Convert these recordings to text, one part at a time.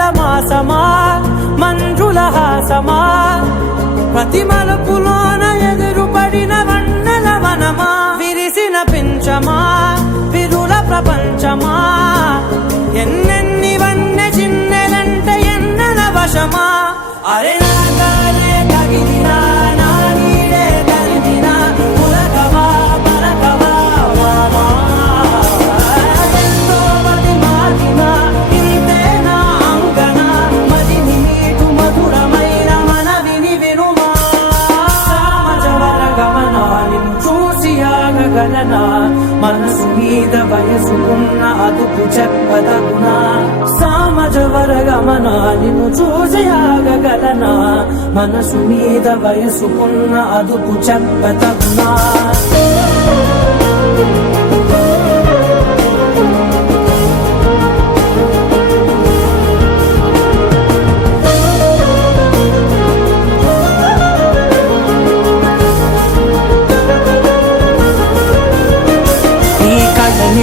మల్లెల మాసమా మంజుల హాసమా ప్రతి మలుపులోన ఎదురుపడిన వన్నెల వనమా విరిసిన పించమా విరుల ప్రపంచమా ఎన్నెన్ని వన్నె చిన్నెలంటే ఎన్నెల వశమా అరే నాగాలే తగిలినా నా నీడే తరిమినా పులకవా పలకవా మామా ఎంతో మతి మాటినా ఇంతే నా అంగన మదిని నీటు మధురమైన మనవిని వినుమా సామజవర గమనా నిన్ను చూసి ఆగగలనా మనసు మీద వయసుకున్న అదుపు చెప్పదగునా సామజవర గమనా నిన్ను చూసి ఆగగలనా మనసు మీద వయసుకున్న అదుపు చెప్పదగునా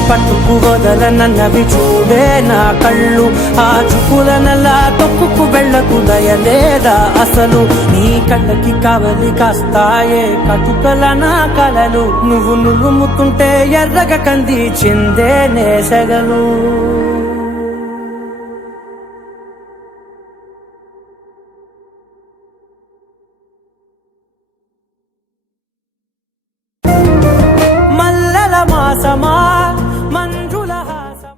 పట్టుకు వదలనన్నవి చూడే నా కళ్ళు ఆ చుకులనలా తొక్కుకు వెళ్ళకు దయలేదా అసలు నీ కళ్ళకి కవలి కాస్తాయే కటుకల నా కలలు నువ్వు నులుముతుంటే ఎర్రగ కంది చిందే నేసగలు